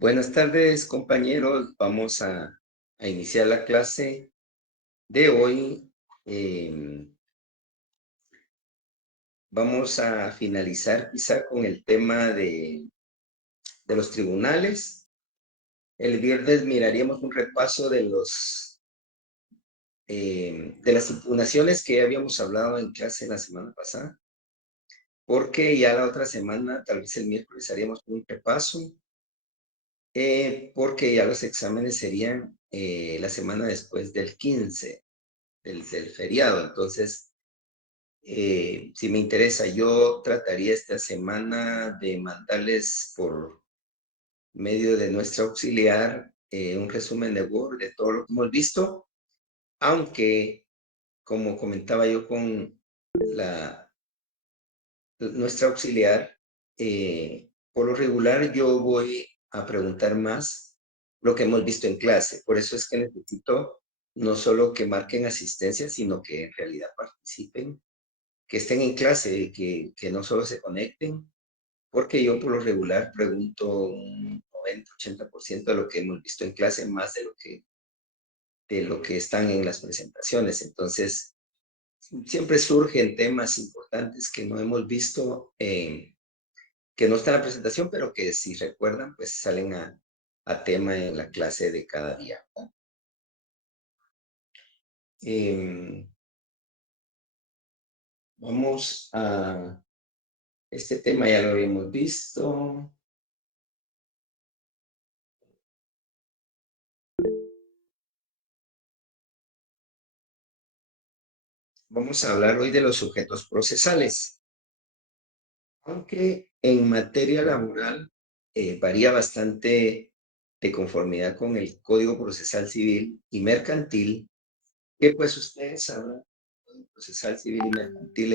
Buenas tardes, compañeros. Vamos a iniciar la clase de hoy. Vamos a finalizar quizá con el tema de los tribunales. El viernes miraríamos un repaso de las impugnaciones que habíamos hablado en clase la semana pasada, porque ya la otra semana, tal vez el miércoles, haríamos un repaso. Porque ya los exámenes serían la semana después del 15, del feriado. Entonces, si me interesa, yo trataría esta semana de mandarles por medio de nuestra auxiliar un resumen de Word de todo lo que hemos visto, aunque, como comentaba yo con la, nuestra auxiliar, por lo regular yo voy a preguntar más lo que hemos visto en clase. Por eso es que necesito no solo que marquen asistencia, sino que en realidad participen, que estén en clase, que no solo se conecten, porque yo por lo regular pregunto un 90-80% de lo que hemos visto en clase, más de lo que están en las presentaciones. Entonces, siempre surgen temas importantes que no hemos visto, que no está en la presentación, pero que si recuerdan, pues salen a tema en la clase de cada día, ¿no? Vamos a este tema, ya lo habíamos visto. Vamos a hablar hoy de los sujetos procesales. Aunque en materia laboral varía bastante de conformidad con el Código Procesal Civil y Mercantil, que pues ustedes sabrán, el Código Procesal Civil y Mercantil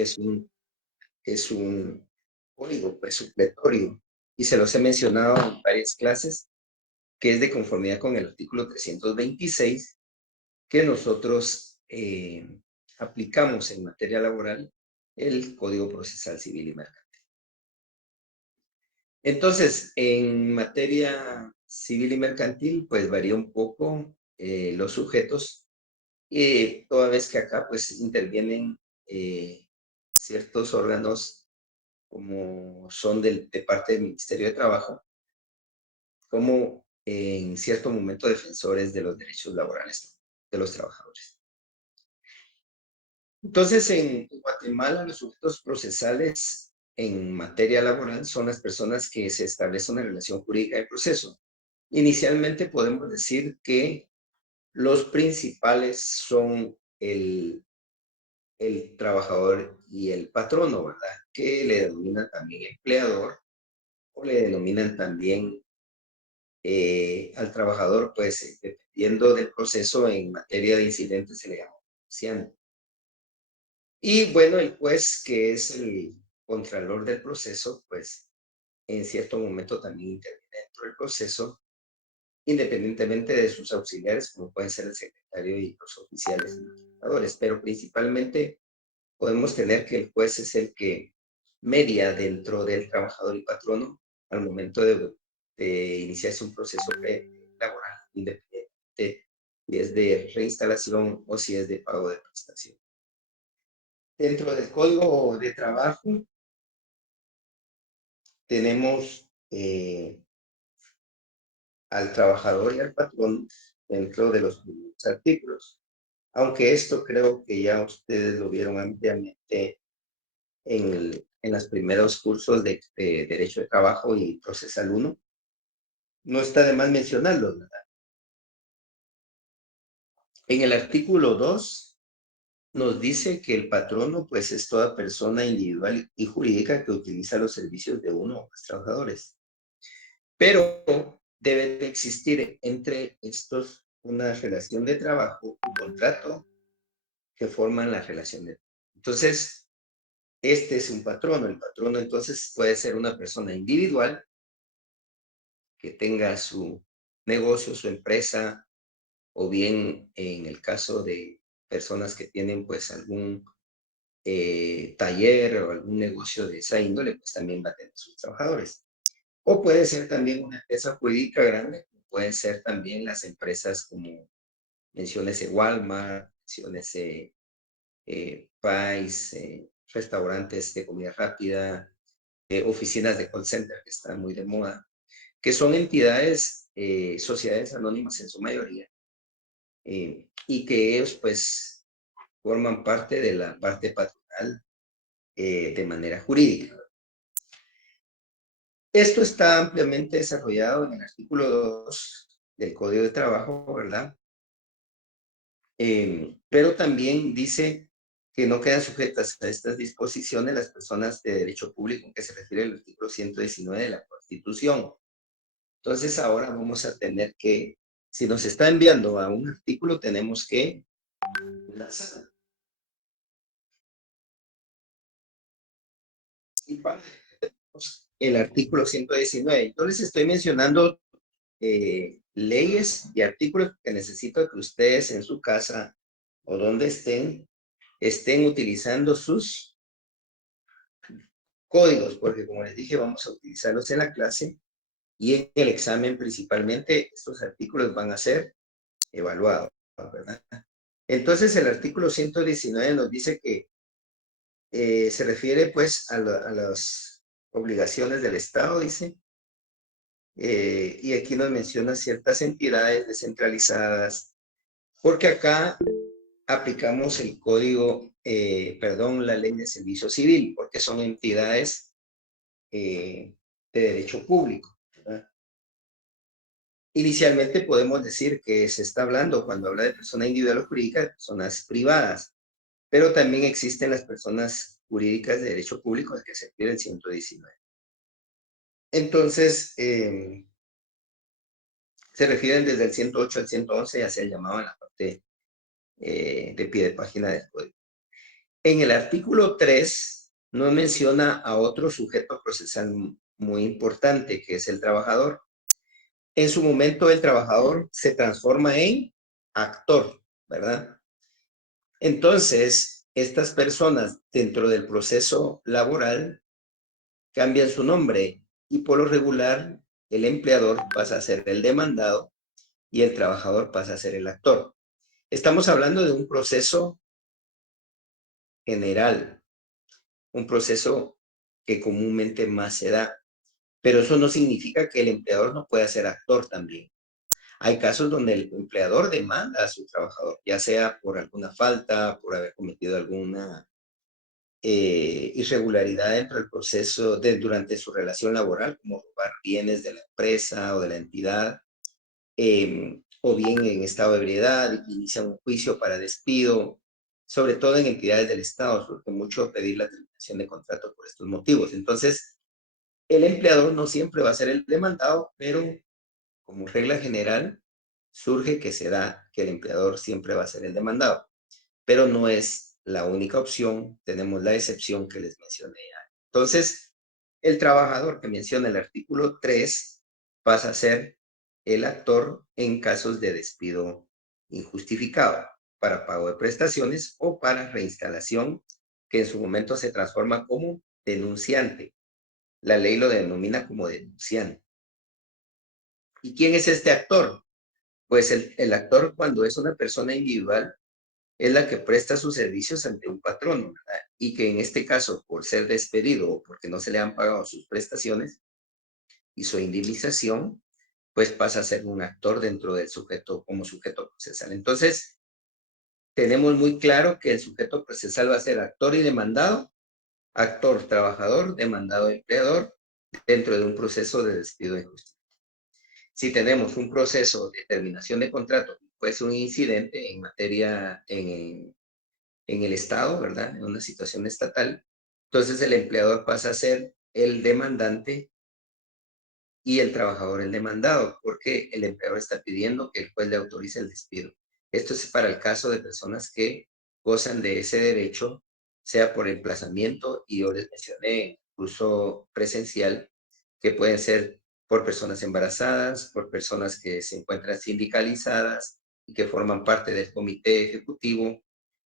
es un código pues supletorio, y se los he mencionado en varias clases, que es de conformidad con el artículo 326 que nosotros aplicamos en materia laboral el Código Procesal Civil y Mercantil. Entonces, en materia civil y mercantil, pues varía un poco los sujetos, toda vez que acá pues intervienen ciertos órganos como son de parte del Ministerio de Trabajo, como en cierto momento defensores de los derechos laborales de los trabajadores. Entonces, en Guatemala, los sujetos procesales en materia laboral son las personas que se establece una relación jurídica de proceso. Inicialmente podemos decir que los principales son el trabajador y el patrono, ¿verdad? Que le denominan también empleador o le denominan también al trabajador, pues dependiendo del proceso en materia de incidentes se le llama denunciante. Y bueno, el juez, que es el contralor del proceso, pues en cierto momento también interviene dentro del proceso, independientemente de sus auxiliares, como pueden ser el secretario y los oficiales administradores, pero principalmente podemos tener que el juez es el que media dentro del trabajador y patrono al momento de iniciarse un proceso laboral, independientemente si es de reinstalación o si es de pago de prestación. Dentro del código de trabajo tenemos al trabajador y al patrón dentro de los primeros artículos. Aunque esto creo que ya ustedes lo vieron ampliamente en los primeros cursos de Derecho de Trabajo y Procesal 1, no está de más mencionarlo, ¿verdad? En el artículo 2 nos dice que el patrono pues es toda persona individual y jurídica que utiliza los servicios de uno o más trabajadores. Pero debe de existir entre estos una relación de trabajo, un contrato que forman la relación de trabajo. Entonces, este es un patrono. El patrono entonces puede ser una persona individual que tenga su negocio, su empresa, o bien en el caso de personas que tienen pues algún taller o algún negocio de esa índole, pues también va a tener sus trabajadores. O puede ser también una empresa jurídica grande, pueden ser también las empresas como menciónese Walmart, menciónese Pais, restaurantes de comida rápida, oficinas de call center que están muy de moda, que son entidades, sociedades anónimas en su mayoría, y que ellos pues forman parte de la parte patronal de manera jurídica. Esto está ampliamente desarrollado en el artículo 2 del Código de Trabajo, ¿verdad? Pero también dice que no quedan sujetas a estas disposiciones las personas de derecho público, que se refiere al artículo 119 de la Constitución. Entonces ahora vamos a tener que, si nos está enviando a un artículo, tenemos que lanzar. Y para el artículo 119. Yo les estoy mencionando leyes y artículos que necesito que ustedes en su casa o donde estén utilizando sus códigos, porque como les dije, vamos a utilizarlos en la clase y en el examen principalmente estos artículos van a ser evaluados, ¿verdad? Entonces el artículo 119 nos dice que se refiere pues a las obligaciones del Estado, dice, y aquí nos menciona ciertas entidades descentralizadas, porque acá aplicamos el código, perdón, la ley de servicio civil, porque son entidades de derecho público, ¿verdad? Inicialmente podemos decir que se está hablando, cuando habla de persona individual o jurídica, de personas privadas, pero también existen las personas jurídicas de derecho público, al que se refiere el 119. Entonces, se refieren desde el 108 al 111, ya se ha llamado en la parte de pie de página del código. En el artículo 3 no menciona a otro sujeto procesal muy importante, que es el trabajador. En su momento, el trabajador se transforma en actor, ¿verdad? Entonces, estas personas dentro del proceso laboral cambian su nombre y por lo regular el empleador pasa a ser el demandado y el trabajador pasa a ser el actor. Estamos hablando de un proceso general, un proceso que comúnmente más se da, pero eso no significa que el empleador no pueda ser actor también. Hay casos donde el empleador demanda a su trabajador, ya sea por alguna falta, por haber cometido alguna irregularidad dentro del proceso durante su relación laboral, como robar bienes de la empresa o de la entidad, o bien en estado de ebriedad, inicia un juicio para despido, sobre todo en entidades del Estado, surge mucho pedir la terminación de contrato por estos motivos. Entonces, el empleador no siempre va a ser el demandado, pero como regla general, surge que se da que el empleador siempre va a ser el demandado, pero no es la única opción, tenemos la excepción que les mencioné ya. Entonces, el trabajador que menciona el artículo 3 pasa a ser el actor en casos de despido injustificado, para pago de prestaciones o para reinstalación, que en su momento se transforma como denunciante. La ley lo denomina como denunciante. ¿Y quién es este actor? Pues el actor, cuando es una persona individual, es la que presta sus servicios ante un patrón, ¿verdad? Y que en este caso, por ser despedido o porque no se le han pagado sus prestaciones y su indemnización, pues pasa a ser un actor dentro del sujeto como sujeto procesal. Entonces, tenemos muy claro que el sujeto procesal va a ser actor y demandado, actor trabajador, demandado empleador, dentro de un proceso de despido injusto. Si tenemos un proceso de terminación de contrato, puede ser un incidente en materia, en el Estado, ¿verdad? En una situación estatal, entonces el empleador pasa a ser el demandante y el trabajador el demandado, porque el empleador está pidiendo que el juez le autorice el despido. Esto es para el caso de personas que gozan de ese derecho, sea por emplazamiento, y yo les mencioné en curso presencial, que pueden ser por personas embarazadas, por personas que se encuentran sindicalizadas y que forman parte del comité ejecutivo,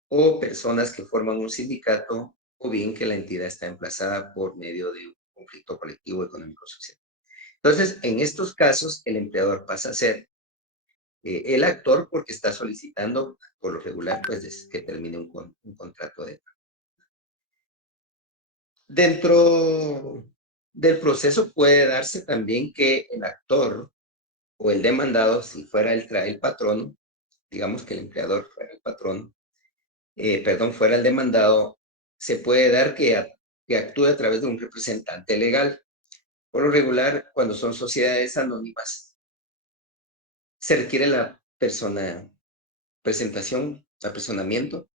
o personas que forman un sindicato, o bien que la entidad está emplazada por medio de un conflicto colectivo económico-social. Entonces, en estos casos, el empleador pasa a ser el actor porque está solicitando, por lo regular, pues que termine un contrato de trabajo. Dentro del proceso puede darse también que el actor o el demandado, si fuera el patrono, digamos que el empleador fuera el patrón, perdón, fuera el demandado, se puede dar que actúe a través de un representante legal. Por lo regular, cuando son sociedades anónimas, se requiere la presentación, apersonamiento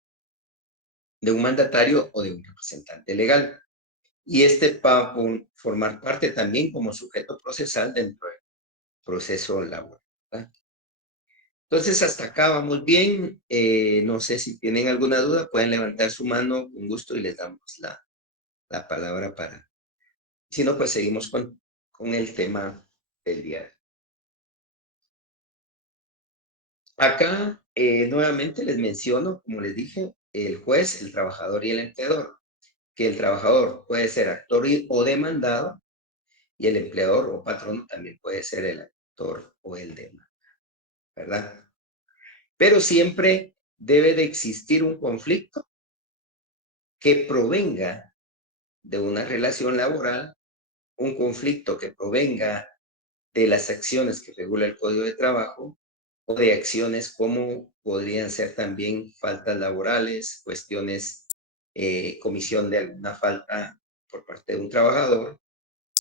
de un mandatario o de un representante legal. Y este va a formar parte también como sujeto procesal dentro del proceso laboral, ¿verdad? Entonces, hasta acá vamos bien. No sé si tienen alguna duda, pueden levantar su mano con gusto y les damos la palabra para... Si no, pues seguimos con el tema del día de hoy. Acá, nuevamente les menciono, como les dije, el juez, el trabajador y el empleador, que el trabajador puede ser actor o demandado, y el empleador o patrono también puede ser el actor o el demandado, ¿verdad? Pero siempre debe de existir un conflicto que provenga de una relación laboral, un conflicto que provenga de las acciones que regula el Código de Trabajo o de acciones como podrían ser también faltas laborales, cuestiones, comisión de alguna falta por parte de un trabajador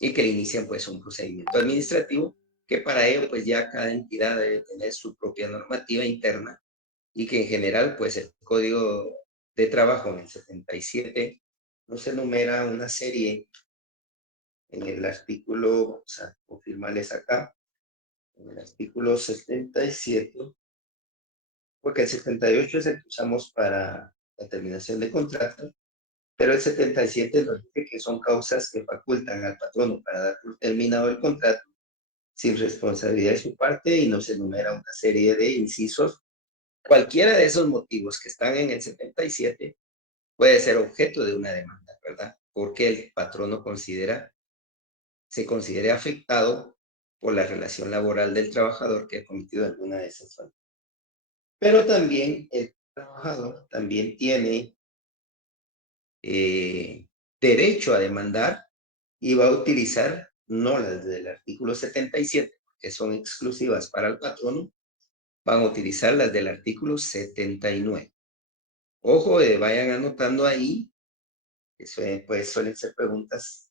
y que inician pues un procedimiento administrativo que para ello pues ya cada entidad debe tener su propia normativa interna y que en general pues el Código de Trabajo en el 77 nos enumera una serie en el artículo, vamos a confirmarles acá, en el artículo 77, porque el 78 es el que usamos para la terminación de contrato, pero el 77 nos dice que son causas que facultan al patrono para dar por terminado el contrato sin responsabilidad de su parte y nos enumera una serie de incisos. Cualquiera de esos motivos que están en el 77 puede ser objeto de una demanda, ¿verdad? Porque el patrono se considere afectado por la relación laboral del trabajador que ha cometido alguna de esas faltas. Pero también el trabajador también tiene eh, derecho a demandar y va a utilizar no las del artículo 77, que son exclusivas para el patrono, van a utilizar las del artículo 79. Ojo, vayan anotando ahí, eso pues suelen ser preguntas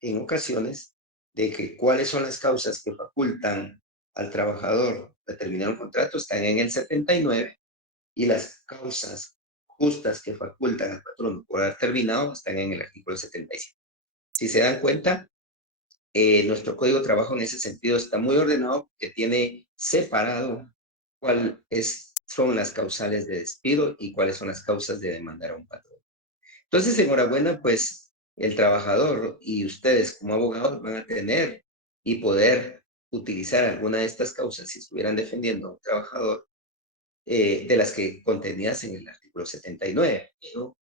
en ocasiones, de que cuáles son las causas que facultan al trabajador a terminar un contrato, están en el 79, y las causas justas que facultan al patrón por haber terminado están en el artículo 77. Si se dan cuenta, nuestro Código de Trabajo en ese sentido está muy ordenado porque tiene separado cuáles son las causales de despido y cuáles son las causas de demandar a un patrón. Entonces, enhorabuena, pues el trabajador y ustedes como abogados van a tener y poder utilizar alguna de estas causas si estuvieran defendiendo a un trabajador, de las que contenidas en el artículo 79. Pero,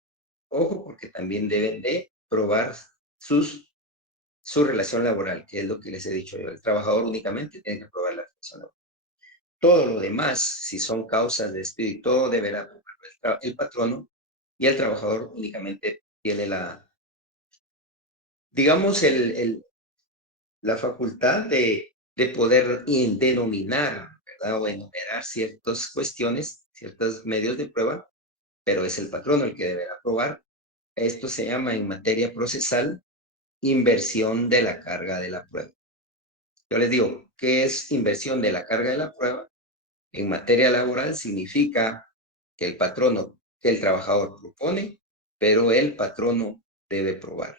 ojo, porque también deben de probar su relación laboral, que es lo que les he dicho yo. El trabajador únicamente tiene que probar la relación laboral. Todo lo demás, si son causas de despido y todo, deberá probarlo el patrono, y el trabajador únicamente tiene digamos, la facultad de poder denominar, ¿verdad? O enumerar ciertas cuestiones, ciertos medios de prueba, pero es el patrono el que deberá probar. Esto se llama en materia procesal inversión de la carga de la prueba. Yo les digo, ¿qué es inversión de la carga de la prueba? En materia laboral significa que que el trabajador propone, pero el patrono debe probar.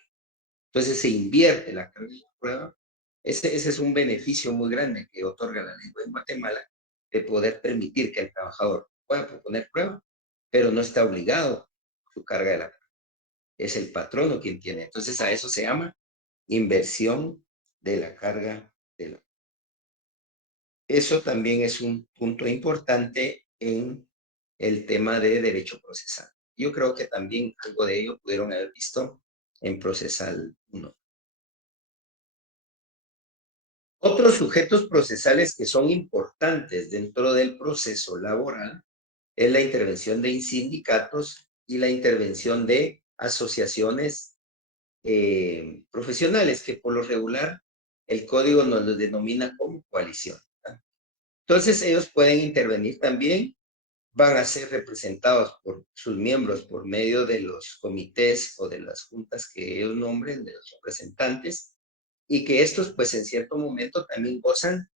Entonces se invierte la carga de la prueba. Ese es un beneficio muy grande que otorga la ley en Guatemala, de poder permitir que el trabajador pueda proponer prueba, pero no está obligado a su carga de la prueba. Es el patrono quien tiene. Entonces a eso se llama inversión de la carga de la... Eso también es un punto importante en el tema de derecho procesal. Yo creo que también algo de ello pudieron haber visto en Procesal 1. Otros sujetos procesales que son importantes dentro del proceso laboral es la intervención de sindicatos y la intervención de asociaciones profesionales, que por lo regular el código nos lo denomina como coalición, ¿verdad? Entonces ellos pueden intervenir también, van a ser representados por sus miembros por medio de los comités o de las juntas que ellos nombren, de los representantes, y que estos pues en cierto momento también gozan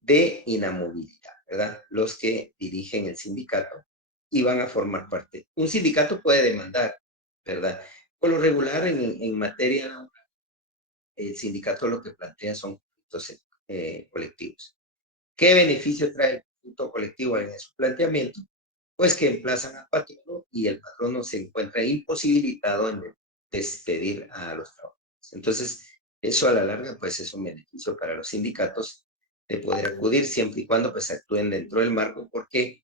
de inamovilidad, ¿verdad? Los que dirigen el sindicato y van a formar parte. Un sindicato puede demandar, ¿verdad? Por lo regular en materia, el sindicato lo que plantea son conflictos colectivos. ¿Qué beneficio trae el conflicto colectivo en su planteamiento? Pues que emplazan al patrono y el patrono se encuentra imposibilitado en despedir a los trabajadores. Entonces, eso a la larga, pues es un beneficio para los sindicatos de poder acudir siempre y cuando pues actúen dentro del marco, porque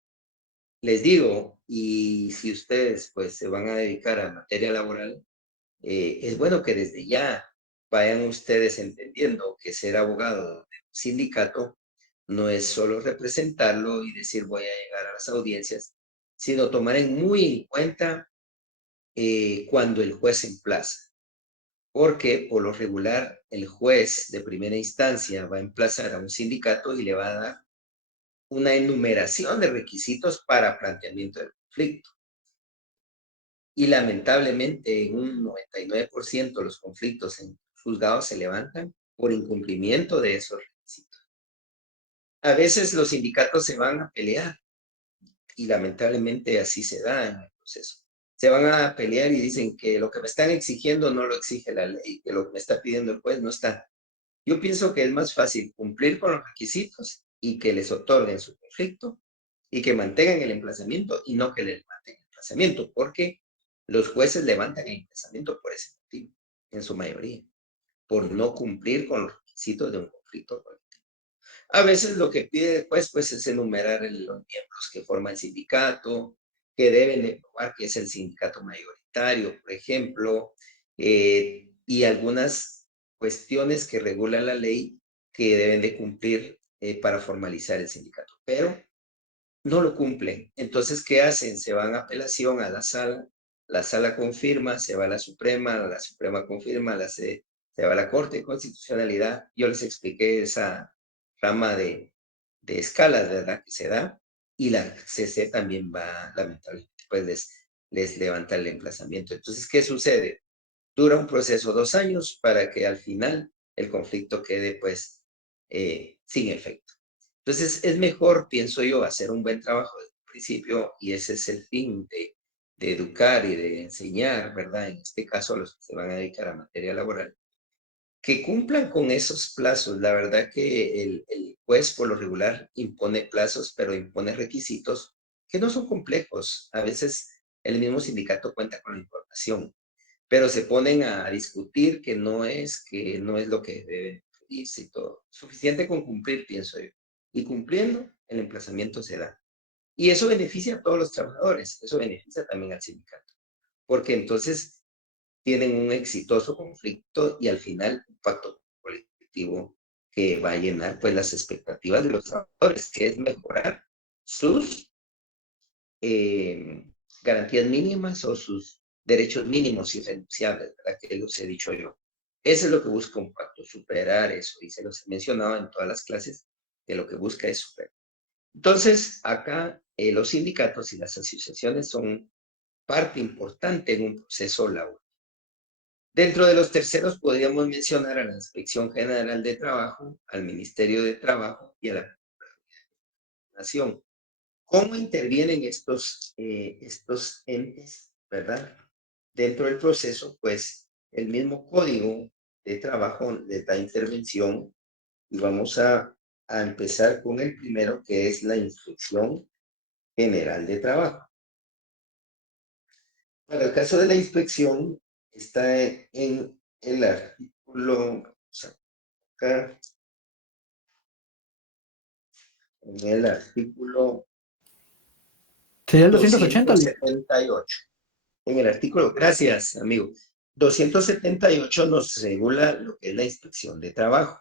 les digo, y si ustedes pues se van a dedicar a materia laboral, es bueno que desde ya vayan ustedes entendiendo que ser abogado de un sindicato no es solo representarlo y decir voy a llegar a las audiencias, sino tomar muy en cuenta cuando el juez emplaza, porque por lo regular el juez de primera instancia va a emplazar a un sindicato y le va a dar una enumeración de requisitos para planteamiento del conflicto. Y lamentablemente en un 99% los conflictos en juzgados se levantan por incumplimiento de esos requisitos. A veces los sindicatos se van a pelear y lamentablemente así se da en el proceso. Se van a pelear y dicen que lo que me están exigiendo no lo exige la ley, que lo que me está pidiendo el juez no está. Yo pienso que es más fácil cumplir con los requisitos y que les otorguen su conflicto y que mantengan el emplazamiento y no que le levanten el emplazamiento, porque los jueces levantan el emplazamiento por ese motivo, en su mayoría, por no cumplir con los requisitos de un conflicto colectivo. A veces lo que pide después pues, es enumerar los miembros que forman el sindicato, que deben de probar que es el sindicato mayoritario, por ejemplo, y algunas cuestiones que regula la ley que deben de cumplir para formalizar el sindicato. Pero no lo cumplen. Entonces, ¿qué hacen? Se van a apelación a la sala confirma, se va a la Suprema confirma, se va a la Corte de Constitucionalidad. Yo les expliqué esa rama de escalas, ¿verdad? Que se da, y la CC también va, lamentablemente, pues les levanta el emplazamiento. Entonces, ¿qué sucede? Dura un proceso 2 años para que al final el conflicto quede, pues, sin efecto. Entonces, es mejor, pienso yo, hacer un buen trabajo desde el principio, y ese es el fin de educar y de enseñar, ¿verdad? En este caso, a los que se van a dedicar a materia laboral, que cumplan con esos plazos. La verdad que el juez por lo regular impone plazos, pero impone requisitos que no son complejos. A veces el mismo sindicato cuenta con la información, pero se ponen a discutir que no es lo que debe pedirse y todo. Suficiente con cumplir, pienso yo. Y cumpliendo, el emplazamiento se da. Y eso beneficia a todos los trabajadores, eso beneficia también al sindicato, porque entonces tienen un exitoso conflicto y al final un pacto colectivo que va a llenar pues las expectativas de los trabajadores, que es mejorar sus eh, garantías mínimas o sus derechos mínimos irrenunciables, ¿verdad? Que los he dicho yo. Eso es lo que busca un pacto, superar eso, y se los he mencionado en todas las clases, que lo que busca es superar. Entonces, acá los sindicatos y las asociaciones son parte importante en un proceso laboral. Dentro de los terceros podríamos mencionar a la Inspección General de Trabajo, al Ministerio de Trabajo y a la Nación. ¿Cómo intervienen estos entes, verdad? Dentro del proceso, pues el mismo código de trabajo les da intervención, y vamos a empezar con el primero, que es la Inspección General de Trabajo. Para el caso de la inspección, está en el artículo, acá, en el artículo Sería el 280, Lee. 278. En el artículo, gracias, amigo. 278 nos regula lo que es la inspección de trabajo.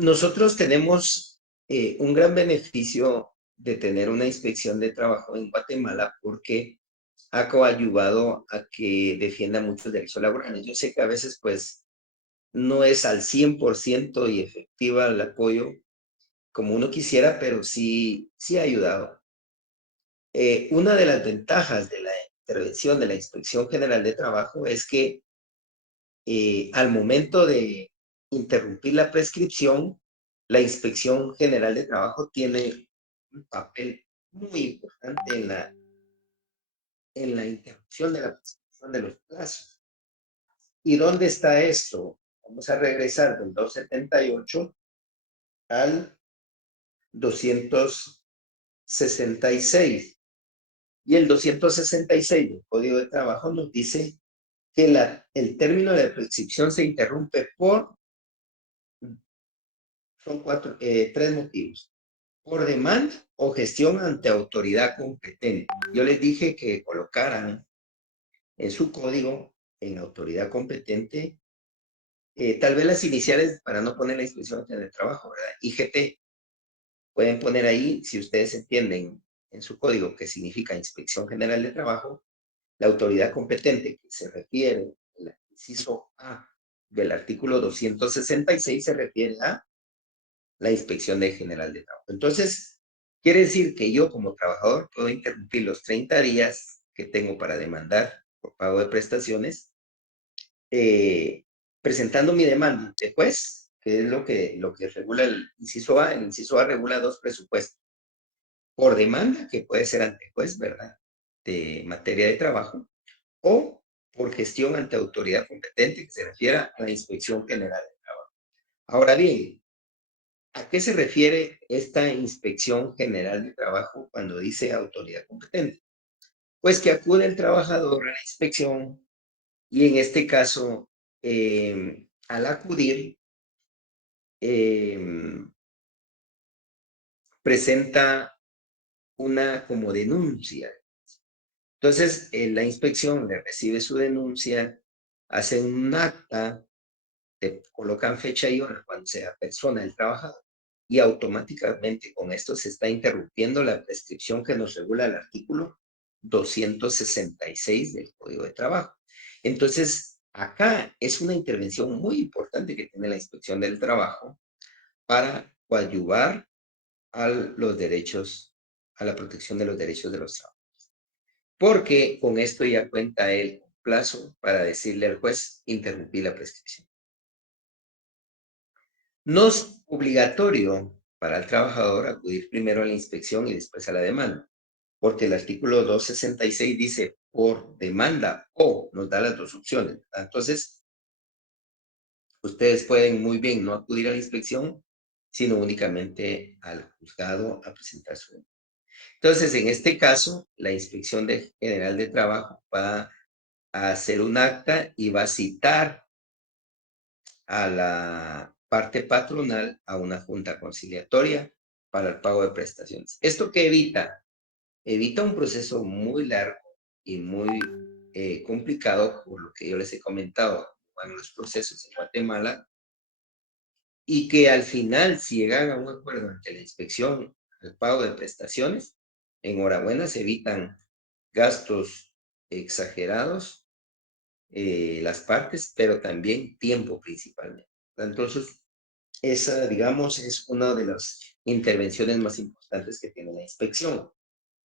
nosotros tenemos un gran beneficio de tener una inspección de trabajo en Guatemala porque ha coadyuvado a que defienda muchos derechos laborales. Yo sé que a veces, pues, no es al 100% y efectiva el apoyo como uno quisiera, pero sí ha ayudado. Una de las ventajas de la intervención de la Inspección General de Trabajo es que al momento de interrumpir la prescripción, la Inspección General de Trabajo tiene un papel muy importante en la interrupción de la prescripción de los plazos. ¿Y dónde está esto? Vamos a regresar del 278 al 266. Y el 266 del Código de Trabajo nos dice que el término de prescripción se interrumpe son tres motivos. Por demanda o gestión ante autoridad competente. Yo les dije que colocaran en su código, en autoridad competente, tal vez las iniciales para no poner la inspección en el trabajo, ¿verdad? IGT. Pueden poner ahí, si ustedes entienden en su código qué significa Inspección General de Trabajo, la autoridad competente que se refiere, el inciso A del artículo 266 se refiere a la Inspección General de Trabajo. Entonces, quiere decir que yo como trabajador puedo interrumpir los 30 días que tengo para demandar por pago de prestaciones, presentando mi demanda ante juez, que es lo que regula el inciso A. El inciso A regula dos presupuestos. Por demanda, que puede ser ante juez, ¿verdad? De materia de trabajo, o por gestión ante autoridad competente, que se refiera a la Inspección General de Trabajo. Ahora bien, ¿a qué se refiere esta Inspección General de Trabajo cuando dice autoridad competente? Pues que acude el trabajador a la inspección y en este caso, al acudir, eh, presenta una como denuncia. Entonces, la inspección le recibe su denuncia, hace un acta, te colocan fecha y hora cuando sea persona el trabajador y automáticamente con esto se está interrumpiendo la prescripción que nos regula el artículo 266 del Código de Trabajo. Entonces, acá es una intervención muy importante que tiene la Inspección del Trabajo para coadyuvar a los derechos, a la protección de los derechos de los trabajadores. Porque con esto ya cuenta el plazo para decirle al juez interrumpir la prescripción. No es obligatorio para el trabajador acudir primero a la inspección y después a la demanda, porque el artículo 266 dice por demanda o nos da las dos opciones. Entonces, ustedes pueden muy bien no acudir a la inspección, sino únicamente al juzgado a presentar su demanda. Entonces, en este caso, la Inspección General de Trabajo va a hacer un acta y va a citar a la parte patronal a una junta conciliatoria para el pago de prestaciones. ¿Esto qué evita? Evita un proceso muy largo y muy complicado, por lo que yo les he comentado, bueno, los procesos en Guatemala, y que al final, si llegan a un acuerdo ante la inspección, el pago de prestaciones, enhorabuena, se evitan gastos exagerados, las partes, pero también tiempo principalmente. Entonces, esa, digamos, es una de las intervenciones más importantes que tiene la inspección.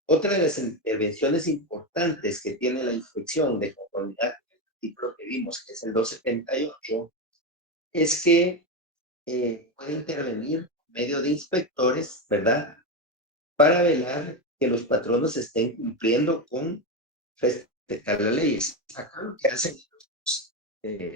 Otra de las intervenciones importantes que tiene la inspección de conformidad con el artículo que vimos, que es el 278, es que puede intervenir por medio de inspectores, ¿verdad? Para velar que los patronos estén cumpliendo con respetar las leyes. Acá lo que hacen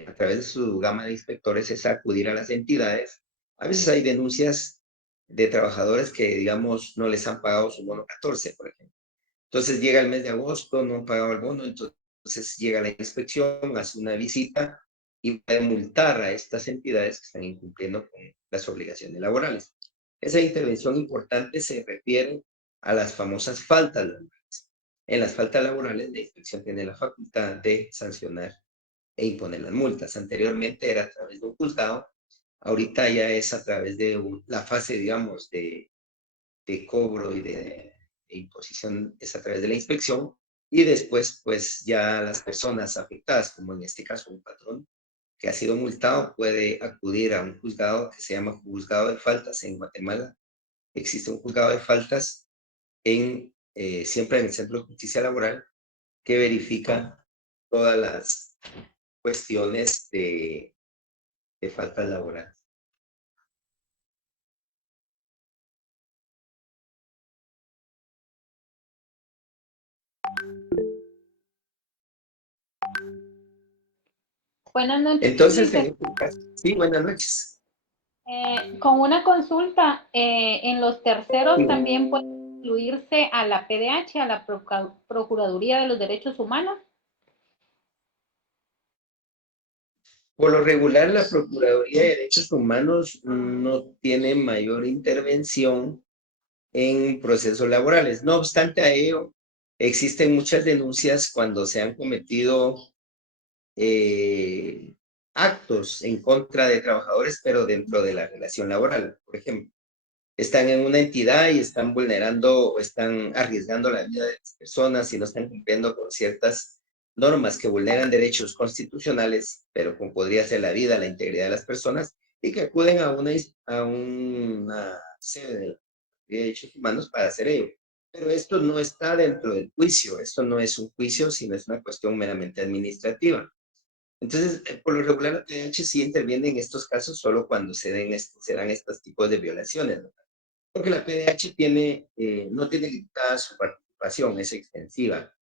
a través de su gama de inspectores es acudir a las entidades. A veces hay denuncias de trabajadores que, digamos, no les han pagado su bono 14, por ejemplo. Entonces llega el mes de agosto, no han pagado el bono, entonces llega la inspección, hace una visita y puede multar a estas entidades que están incumpliendo con las obligaciones laborales. Esa intervención importante se refiere a las famosas faltas laborales. En las faltas laborales, la inspección tiene la facultad de sancionar e imponer las multas. Anteriormente era a través de un juzgado, Ahorita ya es a través de la fase, digamos, de cobro y de imposición, es a través de la inspección, y después, pues ya las personas afectadas, como en este caso un patrón que ha sido multado, puede acudir a un juzgado que se llama Juzgado de Faltas en Guatemala. Existe un juzgado de faltas siempre en el Centro de Justicia Laboral, que verifica todas las cuestiones de faltas laborales. Buenas noches, Entonces, en Ulises. este caso, sí, buenas noches. Con una consulta, en los terceros Sí. también puede incluirse a la PDH, a la Procuraduría de los Derechos Humanos. Por lo regular, la Procuraduría de Derechos Humanos no tiene mayor intervención en procesos laborales. No obstante a ello, existen muchas denuncias cuando se han cometido actos en contra de trabajadores, pero dentro de la relación laboral. Por ejemplo, están en una entidad y están vulnerando o están arriesgando la vida de las personas y no están cumpliendo con ciertas normas que vulneran derechos constitucionales, pero como podría ser la vida, la integridad de las personas, y que acuden a una sede de derechos humanos para hacer ello. Pero esto no está dentro del juicio, esto no es un juicio, sino es una cuestión meramente administrativa. Entonces, por lo regular, la PH sí interviene en estos casos solo cuando se dan estos tipos de violaciones, ¿no? Porque la PDH no tiene limitada su participación, es extensiva.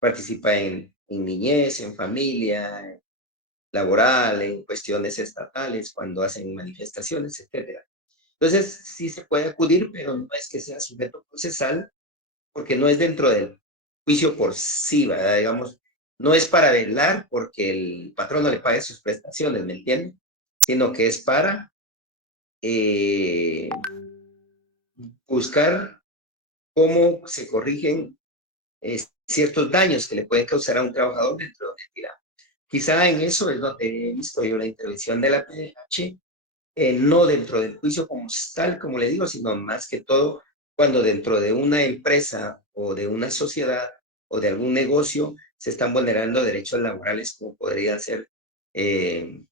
Participa en niñez, en familia, laboral, en cuestiones estatales, cuando hacen manifestaciones, etcétera. Entonces, sí se puede acudir, pero no es que sea sujeto procesal, porque no es dentro del juicio por sí, ¿verdad? Digamos, no es para velar porque el patrón no le pague sus prestaciones, ¿me entienden? Sino que es para eh, buscar cómo se corrigen ciertos daños que le pueden causar a un trabajador dentro de la entidad. Quizá en eso es donde he visto yo la intervención de la PDH, no dentro del juicio como tal, como le digo, sino más que todo cuando dentro de una empresa o de una sociedad o de algún negocio se están vulnerando derechos laborales, como podría ser que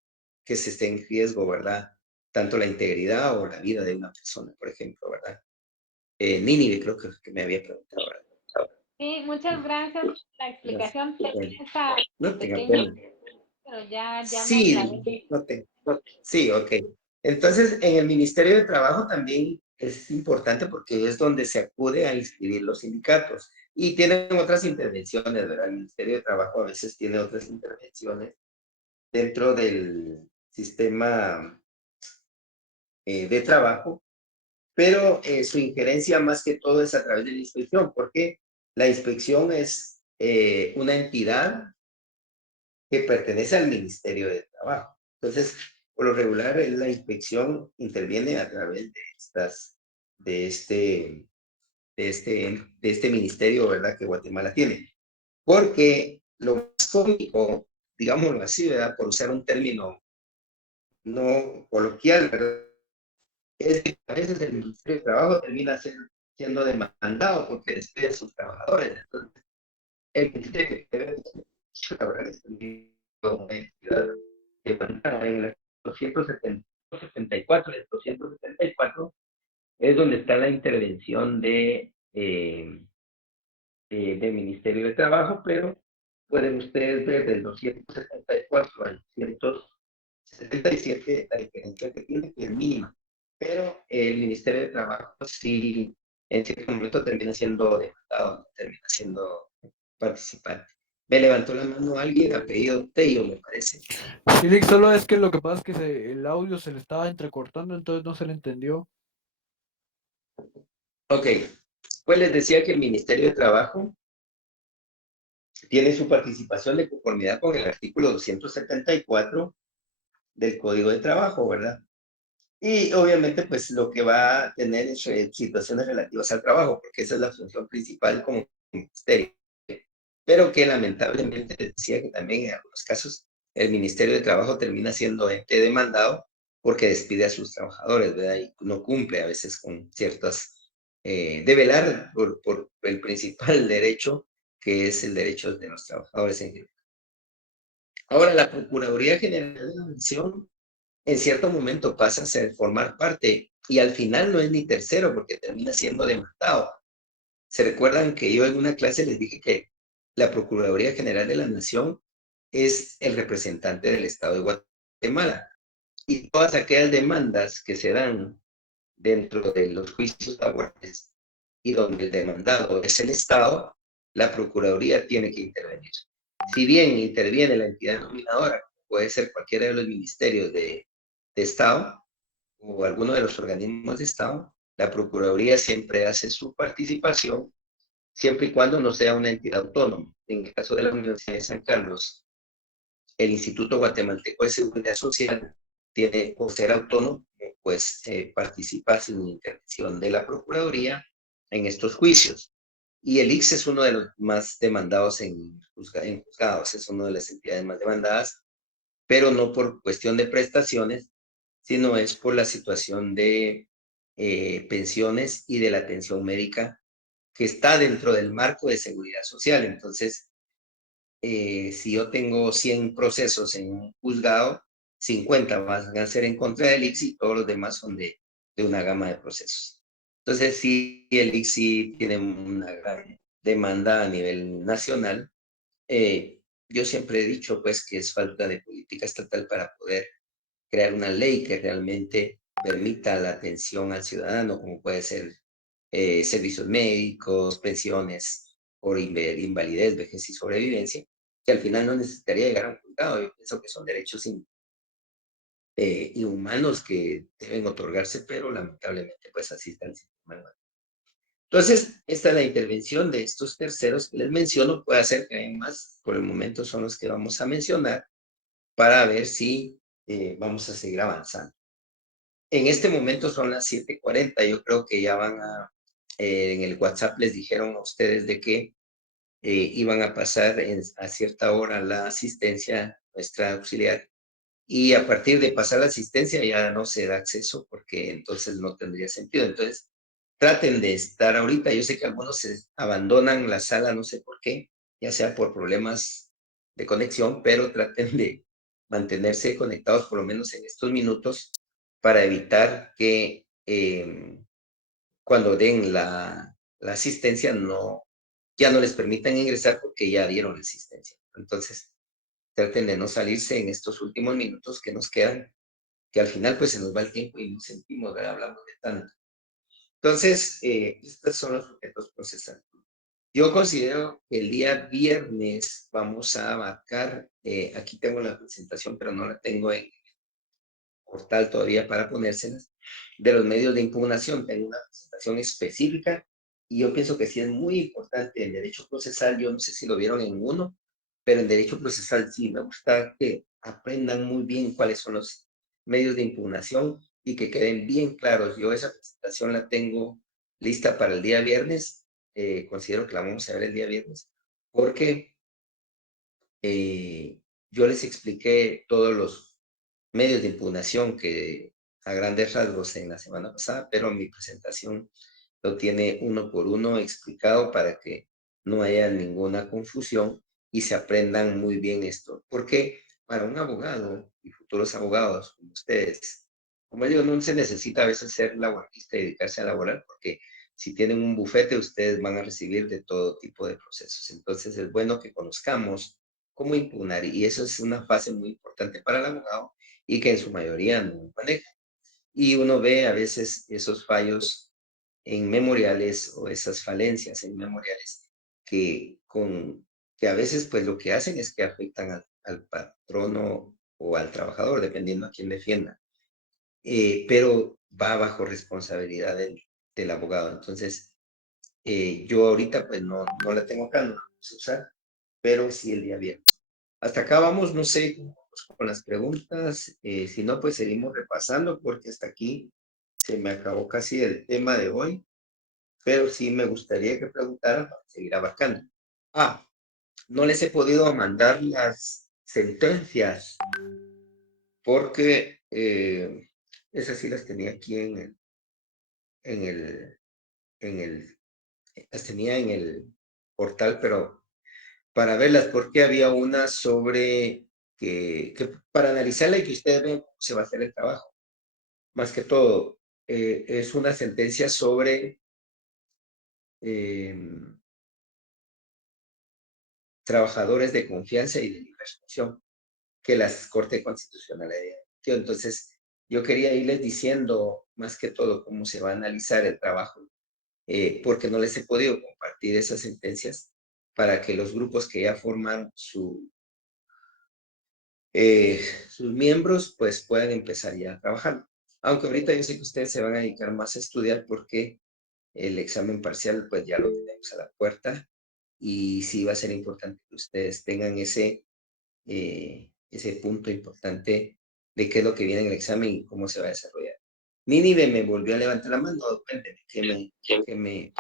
se esté en riesgo, ¿verdad? Tanto la integridad o la vida de una persona, por ejemplo, ¿verdad? Nínive creo que me había preguntado, ¿verdad? Sí, muchas gracias por la explicación. Bueno, Esta no tenga pequeña, pena. pero ya me aclaré. Sí, sí, ok. Entonces, en el Ministerio de Trabajo también es importante porque es donde se acude a inscribir los sindicatos y tienen otras intervenciones, ¿verdad? El Ministerio de Trabajo a veces tiene otras intervenciones dentro del sistema de trabajo, pero su injerencia más que todo es a través de la inspección, porque la inspección es una entidad que pertenece al Ministerio de Trabajo. Entonces, por lo regular, la inspección interviene a través de este, de este ministerio, ¿verdad?, que Guatemala tiene. Porque lo más cómico, digámoslo así, ¿verdad?, por usar un término no coloquial, ¿verdad?, es que a veces el Ministerio de Trabajo termina siendo demandado porque despide a sus trabajadores. Entonces, el Ministerio debe laborales también como una entidad demandada en la 274, el 274 es donde está la intervención del Ministerio de Trabajo, pero pueden ustedes ver del 274 al 277 la diferencia que tiene, que es mínima. Pero el Ministerio de Trabajo sí, en cierto momento termina siendo demandado, termina siendo participante. Me levantó la mano alguien, apellido Tello, me parece. Sí, Lick, solo es que lo que pasa es que el audio se le estaba entrecortando, entonces no se le entendió. Ok, pues les decía que el Ministerio de Trabajo tiene su participación de conformidad con el artículo 274 del Código de Trabajo, ¿verdad? Y obviamente, pues lo que va a tener es situaciones relativas al trabajo, porque esa es la función principal como ministerio. Pero que lamentablemente decía que también en algunos casos el Ministerio de Trabajo termina siendo ente demandado porque despide a sus trabajadores, ¿verdad? Y no cumple a veces con ciertas, de velar por el principal derecho, que es el derecho de los trabajadores en general. Ahora, la Procuraduría General de la Nación en cierto momento pasa a formar parte y al final no es ni tercero porque termina siendo demandado. ¿Se recuerdan que yo en una clase les dije que la Procuraduría General de la Nación es el representante del Estado de Guatemala? Y todas aquellas demandas que se dan dentro de los juicios laborales y donde el demandado es el Estado, la Procuraduría tiene que intervenir. Si bien interviene la entidad nominadora, puede ser cualquiera de los ministerios de Estado o alguno de los organismos de Estado, la Procuraduría siempre hace su participación, siempre y cuando no sea una entidad autónoma. En el caso de la Universidad de San Carlos, el Instituto Guatemalteco de Seguridad Social tiene, por ser autónomo, pues participa sin intervención de la Procuraduría en estos juicios. Y el ICS es uno de los más demandados en juzgados, es una de las entidades más demandadas, pero no por cuestión de prestaciones, sino es por la situación de pensiones y de la atención médica que está dentro del marco de seguridad social. Entonces, si yo tengo 100 procesos en un juzgado, 50 van a ser en contra del ICSI y todos los demás son de una gama de procesos. Entonces, sí, el ICSI tiene una gran demanda a nivel nacional. Yo siempre he dicho, pues, que es falta de política estatal para poder crear una ley que realmente permita la atención al ciudadano, como puede ser servicios médicos, pensiones por invalidez, vejez y sobrevivencia, que al final no necesitaría llegar a un juzgado. Yo pienso que son derechos inhumanos que deben otorgarse, pero lamentablemente pues así está el sistema. Entonces, esta es la intervención de estos terceros que les menciono, puede hacer que hay más, por el momento son los que vamos a mencionar, para ver si vamos a seguir avanzando. En este momento son las 7:40, yo creo que ya van en el WhatsApp les dijeron a ustedes de que iban a pasar a cierta hora la asistencia nuestra auxiliar y a partir de pasar la asistencia ya no se da acceso porque entonces no tendría sentido. Entonces, traten de estar ahorita. Yo sé que algunos se abandonan la sala, no sé por qué, ya sea por problemas de conexión, pero traten de mantenerse conectados por lo menos en estos minutos para evitar que cuando den la asistencia ya no les permitan ingresar porque ya dieron la asistencia. Entonces, traten de no salirse en estos últimos minutos que nos quedan, que al final pues se nos va el tiempo y nos sentimos, ¿verdad? Hablamos de tanto. Entonces, estos son los objetos procesantes. Yo considero que el día viernes vamos a abarcar, aquí tengo la presentación, pero no la tengo en portal todavía para ponérselas, de los medios de impugnación. Tengo una presentación específica y yo pienso que sí es muy importante en derecho procesal. Yo no sé si lo vieron en uno, pero en derecho procesal sí me gusta que aprendan muy bien cuáles son los medios de impugnación y que queden bien claros. Yo esa presentación la tengo lista para el día viernes. Considero que la vamos a ver el día viernes porque yo les expliqué todos los medios de impugnación que a grandes rasgos en la semana pasada, pero mi presentación lo tiene uno por uno explicado para que no haya ninguna confusión y se aprendan muy bien esto. Porque para un abogado y futuros abogados como ustedes, como digo, no se necesita a veces ser laboralista y dedicarse a laborar, porque si tienen un bufete, ustedes van a recibir de todo tipo de procesos. Entonces es bueno que conozcamos cómo impugnar y eso es una fase muy importante para el abogado y que en su mayoría no maneja. Y uno ve a veces esos fallos en memoriales o esas falencias en memoriales que a veces pues lo que hacen es que afectan al patrono o al trabajador, dependiendo a quién defienda. Pero va bajo responsabilidad del abogado. Entonces, yo ahorita pues no la tengo acá, no la vamos a usar, pero sí el día viernes. Hasta acá vamos, no sé cómo vamos con las preguntas. Si no, pues seguimos repasando porque hasta aquí se me acabó casi el tema de hoy, pero sí me gustaría que preguntaran para seguir abarcando. No les he podido mandar las sentencias porque Esas sí las tenía aquí en el, las tenía en el portal, pero para verlas, porque había una sobre que para analizarla y que ustedes vean cómo se va a hacer el trabajo. Más que todo, es una sentencia sobre trabajadores de confianza y de liberación que la Corte Constitucional emitió. Entonces, yo quería irles diciendo más que todo cómo se va a analizar el trabajo, porque no les he podido compartir esas sentencias para que los grupos que ya forman sus miembros pues puedan empezar ya a trabajar. Aunque ahorita yo sé que ustedes se van a dedicar más a estudiar porque el examen parcial pues ya lo tenemos a la puerta y sí va a ser importante que ustedes tengan ese punto importante de qué es lo que viene en el examen y cómo se va a desarrollar. Nínive me volvió a levantar la mano, cuénteme, que me...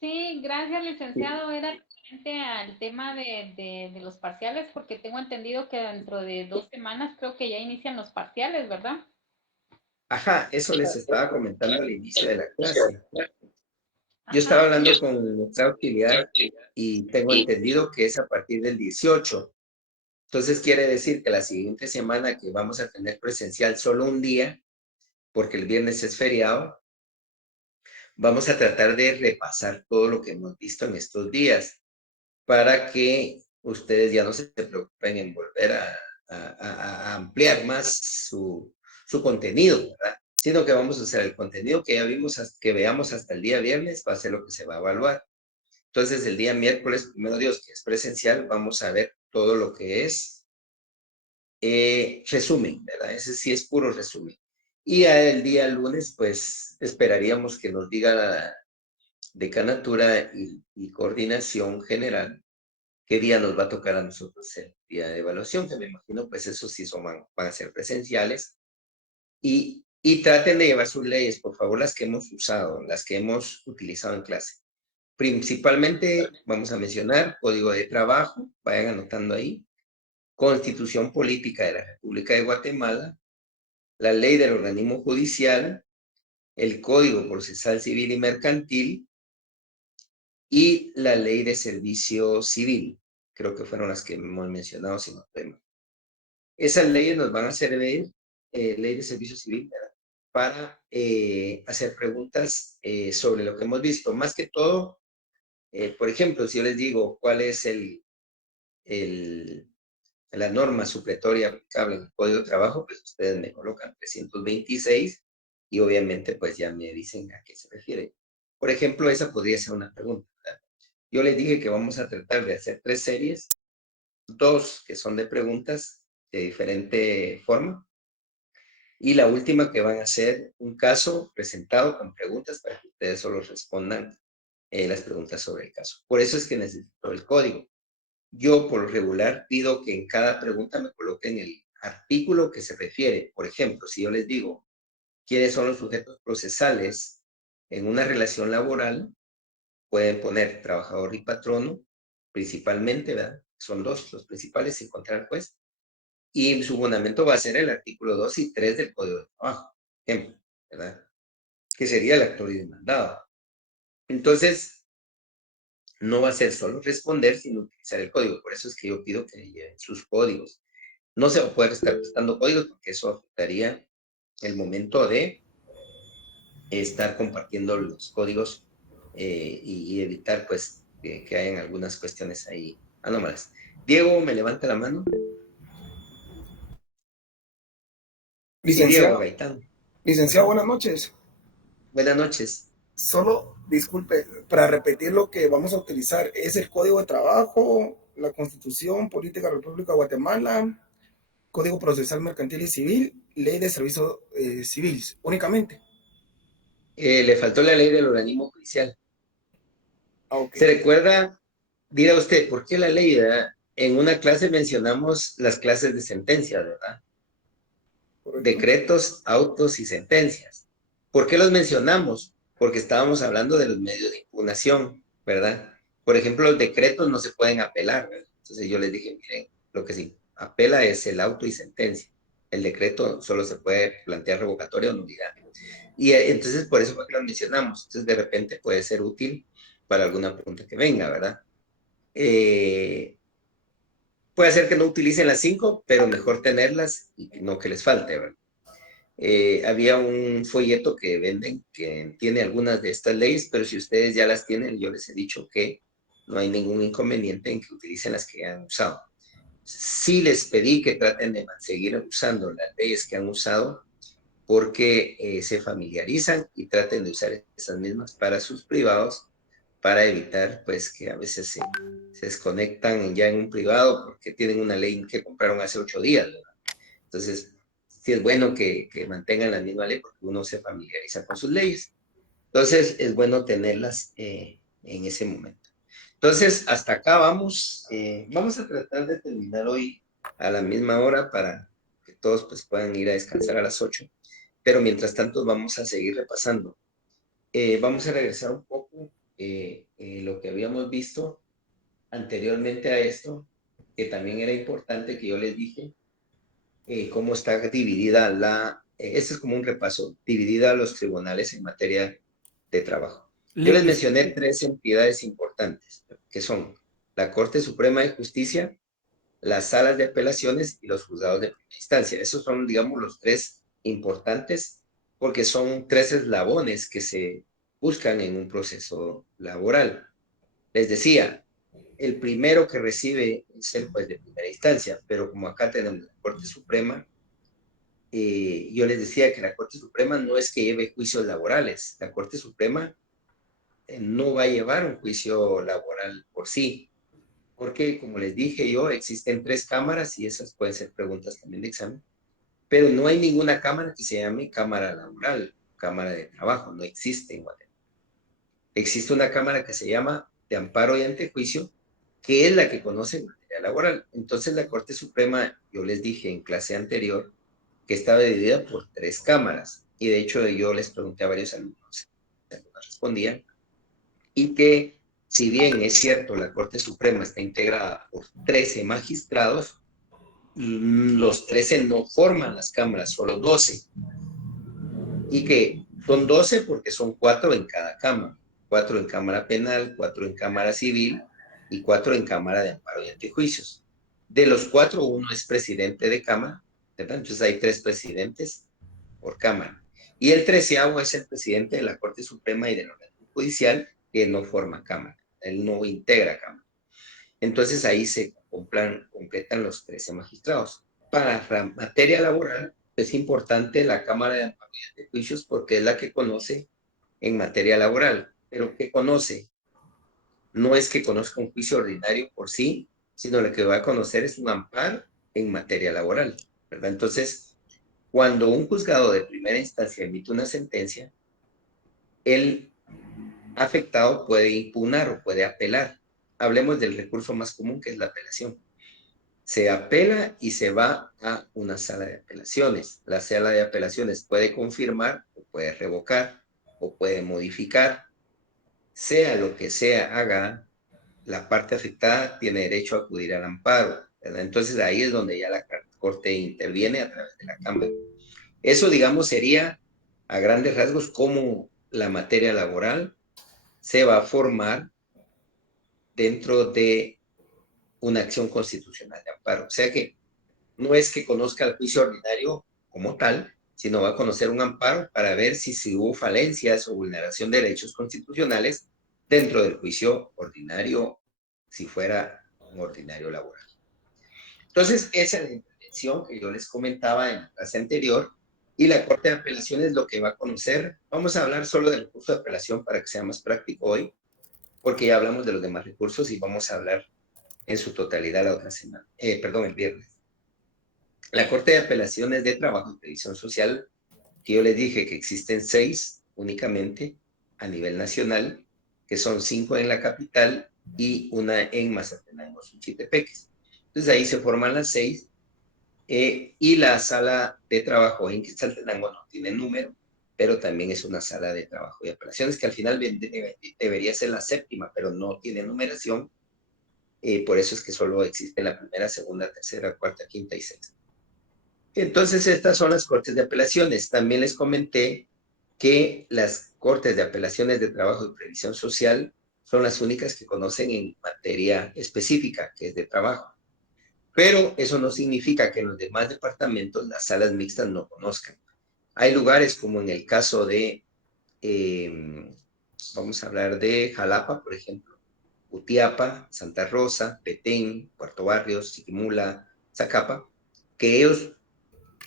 Sí, gracias, licenciado. Era referente al tema de los parciales, porque tengo entendido que dentro de 2 semanas creo que ya inician los parciales, ¿verdad? Ajá, eso les estaba comentando al inicio de la clase. Yo estaba Ajá. hablando con nuestra auxiliar y tengo entendido que es a partir del 18. Entonces quiere decir que la siguiente semana que vamos a tener presencial solo un día, porque el viernes es feriado, vamos a tratar de repasar todo lo que hemos visto en estos días para que ustedes ya no se preocupen en volver a ampliar más su contenido, ¿verdad? Sino que vamos a hacer el contenido que ya vimos, que veamos hasta el día viernes, va a ser lo que se va a evaluar. Entonces, el día miércoles, primero Dios, que es presencial, vamos a ver todo lo que es resumen, ¿verdad? Ese sí es puro resumen. Y el día lunes, pues, esperaríamos que nos diga la decanatura y coordinación general qué día nos va a tocar a nosotros el día de evaluación, que me imagino, pues, esos sí van a ser presenciales. Y traten de llevar sus leyes, por favor, las que hemos usado, las que hemos utilizado en clase. Principalmente vamos a mencionar Código de Trabajo, vayan anotando ahí, Constitución Política de la República de Guatemala, la Ley del Organismo Judicial, el Código Procesal Civil y Mercantil y la Ley de Servicio Civil. Creo que fueron las que hemos mencionado, si no estoy mal. Esas leyes nos van a servir, Ley de Servicio Civil, ¿verdad?, para hacer preguntas sobre lo que hemos visto. Más que todo, por ejemplo, si yo les digo cuál es la norma supletoria aplicable en el Código de Trabajo, pues ustedes me colocan 326 y obviamente pues ya me dicen a qué se refiere. Por ejemplo, esa podría ser una pregunta, ¿verdad? Yo les dije que vamos a tratar de hacer 3 series, 2 que son de preguntas de diferente forma y la última que van a ser un caso presentado con preguntas para que ustedes solo respondan las preguntas sobre el caso. Por eso es que necesito el código. Yo por lo regular pido que en cada pregunta me coloquen el artículo que se refiere. Por ejemplo, si yo les digo quiénes son los sujetos procesales en una relación laboral, pueden poner trabajador y patrono, principalmente, ¿verdad? Son dos los principales sin contar al juez. Y su fundamento va a ser el artículo 2 y 3 del Código de Trabajo, ejemplo, ¿verdad? Que sería el actor y demandado. Entonces, no va a ser solo responder, sino utilizar el código. Por eso es que yo pido que lleven sus códigos. No se va a poder estar prestando códigos porque eso afectaría el momento de estar compartiendo los códigos y evitar pues que hayan algunas cuestiones ahí anómalas. Diego, ¿me levanta la mano? Sí, Diego Licenciado, Gaitán. licenciado, Ajá. buenas noches. Buenas noches. Solo, disculpe, para repetir lo que vamos a utilizar, es el Código de Trabajo, la Constitución Política de la República de Guatemala, Código Procesal Mercantil y Civil, Ley de Servicios Civiles, únicamente. Le faltó la ley del organismo judicial. Ah, ok. ¿Se recuerda? Dirá usted, ¿por qué la ley? ¿Verdad? En una clase mencionamos las clases de sentencia, ¿verdad? Correcto. Decretos, autos y sentencias. ¿Por qué los mencionamos? Porque estábamos hablando de los medios de impugnación, ¿verdad? Por ejemplo, los decretos no se pueden apelar, ¿verdad? Entonces yo les dije, miren, lo que sí apela es el auto y sentencia. El decreto solo se puede plantear revocatoria o nulidad. Y entonces por eso lo mencionamos. Entonces de repente puede ser útil para alguna pregunta que venga, ¿verdad? Puede ser que no utilicen las 5, pero mejor tenerlas y no que les falte, ¿verdad? Había un folleto que venden que tiene algunas de estas leyes, pero si ustedes ya las tienen, yo les he dicho que no hay ningún inconveniente en que utilicen las que han usado. Sí les pedí que traten de seguir usando las leyes que han usado porque se familiarizan y traten de usar esas mismas para sus privados para evitar pues que a veces se desconectan ya en un privado porque tienen una ley que compraron hace 8 días, ¿verdad? Entonces, sí es bueno que mantengan la misma ley porque uno se familiariza con sus leyes. Entonces, es bueno tenerlas en ese momento. Entonces, hasta acá vamos. Vamos a tratar de terminar hoy a la misma hora para que todos pues, puedan ir a descansar a las 8. Pero mientras tanto, vamos a seguir repasando. Vamos a regresar un poco lo que habíamos visto anteriormente a esto, que también era importante que yo les dije, cómo está dividida este es como un repaso, dividida los tribunales en materia de trabajo. Yo les mencioné 3 entidades importantes, que son la Corte Suprema de Justicia, las salas de apelaciones y los juzgados de primera instancia. Esos son, digamos, los 3 importantes, porque son 3 eslabones que se buscan en un proceso laboral. Les decía, el primero que recibe es el juez de primera instancia, pero como acá tenemos la Corte Suprema, yo les decía que la Corte Suprema no es que lleve juicios laborales, la Corte Suprema no va a llevar un juicio laboral por sí, porque como les dije yo, existen 3 cámaras y esas pueden ser preguntas también de examen, pero no hay ninguna cámara que se llame cámara laboral, cámara de trabajo, no existe en Guatemala. Existe una cámara que se llama de amparo y antejuicio, que es la que conoce materia laboral. Entonces la Corte Suprema, yo les dije en clase anterior, que estaba dividida por 3 cámaras. Y de hecho yo les pregunté a varios alumnos, algunos respondían, y que si bien es cierto, la Corte Suprema está integrada por 13 magistrados, los 13 no forman las cámaras, solo 12. Y que son 12 porque son 4 en cada cámara. 4 en Cámara Penal, 4 en Cámara Civil y 4 en Cámara de Amparo y Antejuicios. De los 4, uno es presidente de Cámara, ¿verdad? Entonces hay 3 presidentes por Cámara. Y el 13º es el presidente de la Corte Suprema y del órgano judicial, que no forma Cámara, él no integra Cámara. Entonces ahí se completan los 13 magistrados. Para la materia laboral es importante la Cámara de Amparo y Antejuicios porque es la que conoce en materia laboral, pero ¿qué conoce? No es que conozca un juicio ordinario por sí, sino lo que va a conocer es un amparo en materia laboral, ¿verdad? Entonces, cuando un juzgado de primera instancia emite una sentencia, el afectado puede impugnar o puede apelar. Hablemos del recurso más común, que es la apelación. Se apela y se va a una sala de apelaciones. La sala de apelaciones puede confirmar o puede revocar o puede modificar. Sea lo que sea haga, la parte afectada tiene derecho a acudir al amparo, ¿verdad? Entonces ahí es donde ya la Corte interviene a través de la Cámara. Eso, digamos, sería a grandes rasgos cómo la materia laboral se va a formar dentro de una acción constitucional de amparo. O sea que no es que conozca el juicio ordinario como tal, sino va a conocer un amparo para ver si hubo falencias o vulneración de derechos constitucionales dentro del juicio ordinario, si fuera un ordinario laboral. Entonces, esa es la intervención que yo les comentaba en la clase anterior, y la Corte de Apelaciones lo que va a conocer. Vamos a hablar solo del recurso de apelación para que sea más práctico hoy, porque ya hablamos de los demás recursos y vamos a hablar en su totalidad la otra semana, el viernes. La Corte de Apelaciones de Trabajo y Previsión Social, que yo les dije que existen 6 únicamente a nivel nacional, que son 5 en la capital y una en Mazatenango, Suchitepeques. Entonces ahí se forman las 6, y la sala de trabajo en Quetzaltenango no tiene número, pero también es una sala de trabajo y apelaciones que al final debería ser la 7ª, pero no tiene numeración. Por eso es que solo existe la primera, segunda, tercera, cuarta, quinta y sexta. Entonces, estas son las cortes de apelaciones. También les comenté que las cortes de apelaciones de trabajo y previsión social son las únicas que conocen en materia específica, que es de trabajo. Pero eso no significa que en los demás departamentos las salas mixtas no conozcan. Hay lugares como en el caso de, vamos a hablar de Jalapa, por ejemplo, Utiapa, Santa Rosa, Petén, Puerto Barrios, Chiquimula, Zacapa, que ellos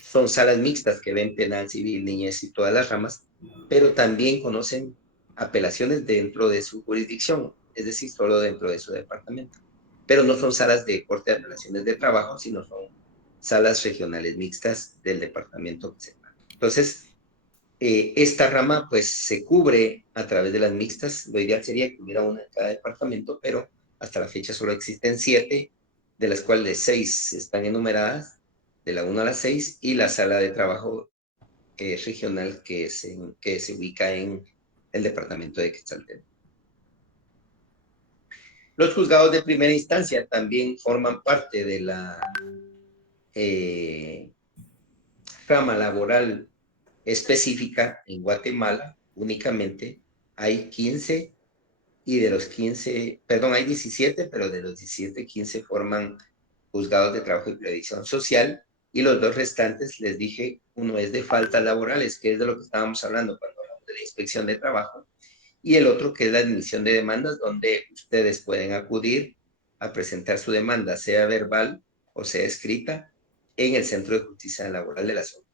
son salas mixtas que ven penal, civil, niñez y todas las ramas, pero también conocen apelaciones dentro de su jurisdicción, es decir, solo dentro de su departamento. Pero no son salas de corte de apelaciones de trabajo, sino son salas regionales mixtas del departamento que se trata. Entonces, esta rama pues se cubre a través de las mixtas. Lo ideal sería que hubiera una en cada departamento, pero hasta la fecha solo existen 7, de las cuales 6 están enumeradas, de la 1 a la 6, y la sala de trabajo regional que se ubica en el departamento de Quetzaltenango. Los juzgados de primera instancia también forman parte de la rama laboral específica. En Guatemala únicamente hay 15, y de los 15, perdón, hay 17, pero de los 17, 15 forman juzgados de trabajo y previsión social, y los 2 restantes, les dije, uno es de faltas laborales, que es de lo que estábamos hablando cuando hablamos de la inspección de trabajo, y el otro que es la admisión de demandas, donde ustedes pueden acudir a presentar su demanda, sea verbal o sea escrita, en el Centro de Justicia Laboral de la zona.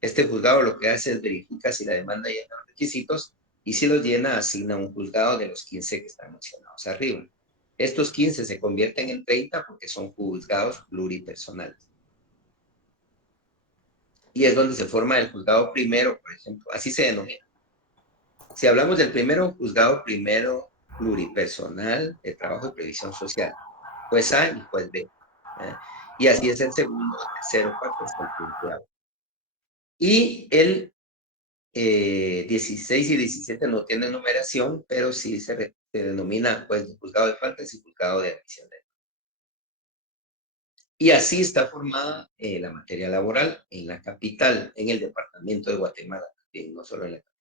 Este juzgado lo que hace es verificar si la demanda llena los requisitos, y si los llena, asigna un juzgado de los 15 que están mencionados arriba. Estos 15 se convierten en 30 porque son juzgados pluripersonales. Y es donde se forma el juzgado primero, por ejemplo, así se denomina. Si hablamos del primero, juzgado primero pluripersonal de trabajo y previsión social, juez A y juez B. Y así es el segundo, tercero, cuarto, hasta el quinto. Y el 16 y 17 no tienen numeración, pero sí se denomina pues juzgado de faltas y juzgado de admisión. Y así está formada la materia laboral en la capital, en el departamento de Guatemala, también, no solo en la capital.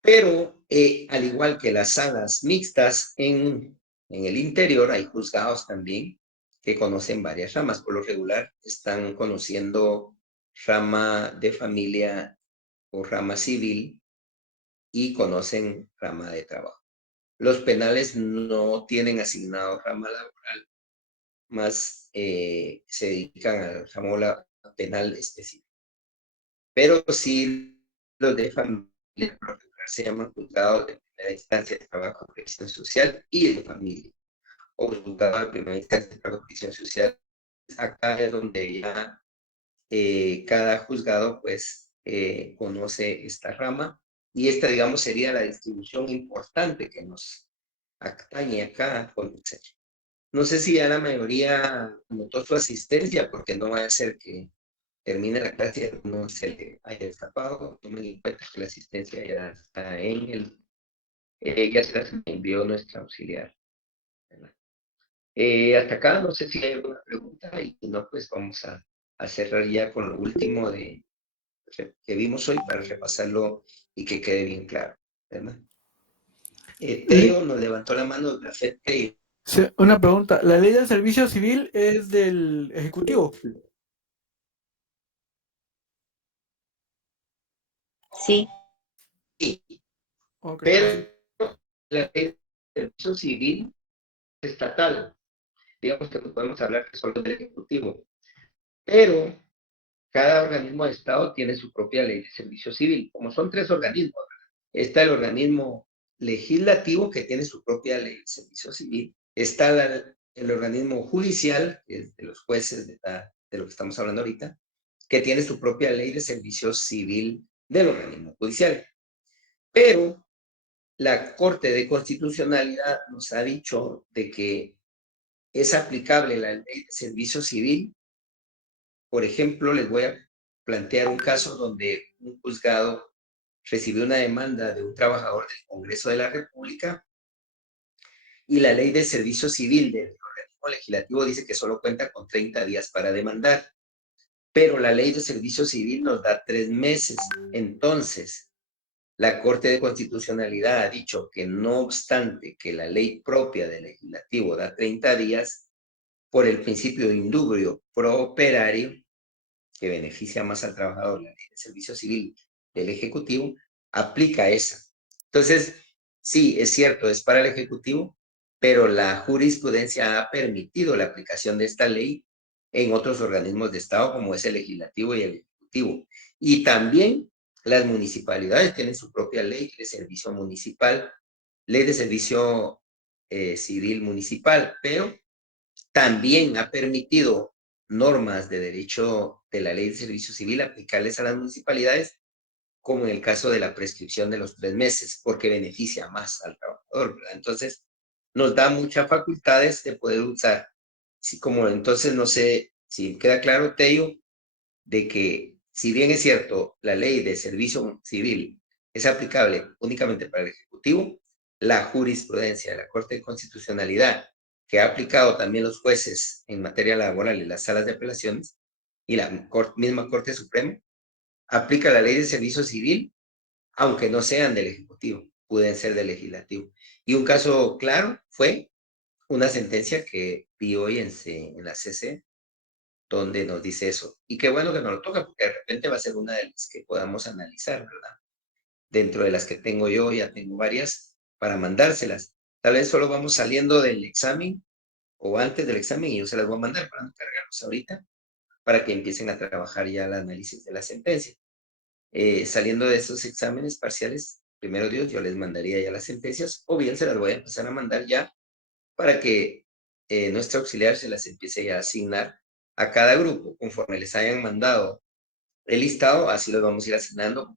Pero al igual que las salas mixtas en el interior, hay juzgados también que conocen varias ramas. Por lo regular están conociendo rama de familia o rama civil, y conocen rama de trabajo. Los penales no tienen asignado rama laboral, más se dedican al ramo penal específico. Pero sí, los de familia se llaman juzgados de primera instancia de trabajo, previsión social y de familia, o juzgados de primera instancia de trabajo, previsión social. Acá es donde ya cada juzgado pues conoce esta rama, y esta, digamos, sería la distribución importante que nos atañe acá a conocer. No sé si ya la mayoría notó su asistencia, porque no va a ser que termine la clase y no se le haya escapado. Tomen en cuenta que la asistencia ya está en ya se las envió nuestra auxiliar, ¿verdad? Hasta acá, no sé si hay alguna pregunta, y si no, pues vamos a cerrar ya con lo último que vimos hoy para repasarlo y que quede bien claro, ¿verdad? Teo nos levantó la mano de la FED. Sí, una pregunta. ¿La ley del servicio civil es del Ejecutivo? Sí. Sí, Okay, pero la ley del servicio civil estatal, digamos que no podemos hablar que solo del Ejecutivo, pero cada organismo de Estado tiene su propia ley de servicio civil. Como son 3 organismos, está el organismo legislativo, que tiene su propia ley de servicio civil, está el organismo judicial, que es de los jueces de lo que estamos hablando ahorita, que tiene su propia ley de servicio civil del organismo judicial. Pero la Corte de Constitucionalidad nos ha dicho de que es aplicable la ley de servicio civil. Por ejemplo, les voy a plantear un caso donde un juzgado recibió una demanda de un trabajador del Congreso de la República, y la ley de servicio civil del organismo legislativo dice que solo cuenta con 30 días para demandar. pero la ley de servicio civil nos da 3 meses. Entonces, la Corte de Constitucionalidad ha dicho que no obstante que la ley propia del legislativo da 30 días, por el principio de indubrio pro operario, que beneficia más al trabajador, la ley de servicio civil del Ejecutivo, aplica esa. Entonces, sí, es cierto, es para el Ejecutivo, pero la jurisprudencia ha permitido la aplicación de esta ley en otros organismos de Estado, como es el Legislativo y el Ejecutivo. Y también las municipalidades tienen su propia ley de servicio municipal, ley de servicio civil municipal, pero también ha permitido normas de derecho de la ley de servicio civil aplicables a las municipalidades, como en el caso de la prescripción de los 3 meses, porque beneficia más al trabajador, ¿verdad? Entonces, nos da muchas facultades de poder usar. Sí, como entonces, no sé si queda claro, Tello, de que si bien es cierto, la ley de servicio civil es aplicable únicamente para el Ejecutivo, la jurisprudencia de la Corte de Constitucionalidad, que ha aplicado también los jueces en materia laboral y las salas de apelaciones, y la misma Corte Suprema, aplica la ley de servicio civil, aunque no sean del Ejecutivo, pueden ser del Legislativo. Y un caso claro fue una sentencia que vi hoy en la CC, donde nos dice eso. Y qué bueno que nos lo toca, porque de repente va a ser una de las que podamos analizar, ¿verdad? Dentro de las que tengo yo, ya tengo varias para mandárselas. Tal vez solo vamos saliendo del examen o antes del examen y yo se las voy a mandar para no cargarlos ahorita, para que empiecen a trabajar ya el análisis de la sentencia. Saliendo de esos exámenes parciales, primero Dios, yo les mandaría ya las sentencias, o bien se las voy a empezar a mandar ya para que nuestro auxiliar se las empiece ya a asignar a cada grupo conforme les hayan mandado el listado, así los vamos a ir asignando. 1,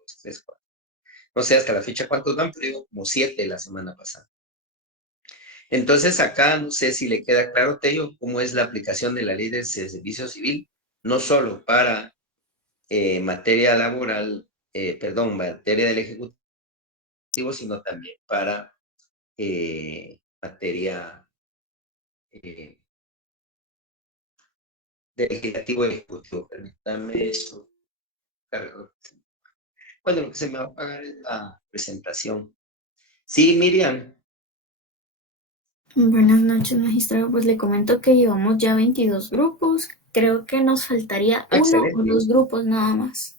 2, 3, 4. No sé hasta la fecha cuántos van, pero digo como 7 la semana pasada. Entonces acá no sé si le queda claro, Tello, cómo es la aplicación de la ley de servicio civil, no solo para materia laboral, perdón, materia del Ejecutivo, sino también para materia del Legislativo y Ejecutivo. Permítame eso. Bueno, lo que se me va a pagar es la presentación. Sí, Miriam. Buenas noches, magistrado. Pues le comento que llevamos ya 22 grupos. Creo que nos faltaría uno Excelente. o 2 grupos nada más.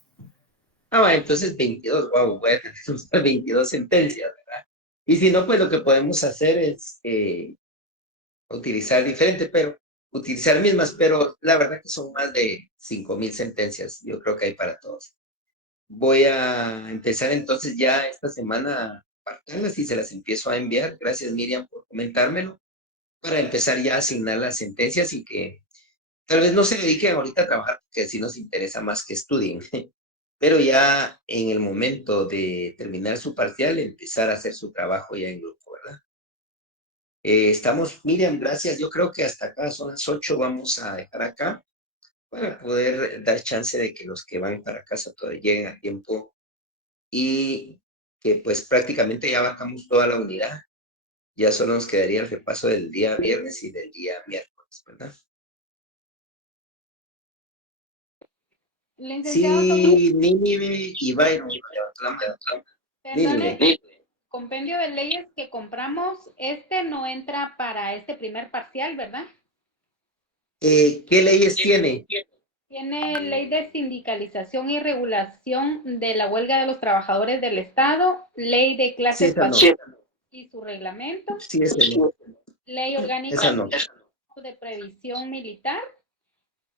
Bueno, entonces 22, wow, voy a tener que usar 22 sentencias, ¿verdad? Y si no, pues lo que podemos hacer es utilizar diferente, pero utilizar mismas, pero la verdad que son más de 5,000 sentencias, yo creo que hay para todos. Voy a empezar entonces ya esta semana a apartarlas y se las empiezo a enviar. Gracias, Miriam, por comentármelo, para empezar ya a asignar las sentencias y que tal vez no se dediquen ahorita a trabajar, porque sí nos interesa más que estudien, pero ya en el momento de terminar su parcial, empezar a hacer su trabajo ya en grupo, ¿verdad? Estamos, Miriam, gracias. Yo creo que hasta acá son las 8, vamos a dejar acá para poder dar chance de que los que van para casa todavía lleguen a tiempo y que pues prácticamente ya abarcamos toda la unidad. Ya solo nos quedaría el repaso del día viernes y del día miércoles, ¿verdad? Licenciado, Sí, Nínive y Byron. Levantó la mano. perdone, Nínive. compendio de leyes que compramos, este no entra para este primer parcial, ¿verdad? ¿Qué leyes tiene? Tiene ley de sindicalización y regulación de la huelga de los trabajadores del Estado, ley de Sí, clases esa no. pasivas y su reglamento, Sí, esa no. ley orgánica Esa no. de previsión militar,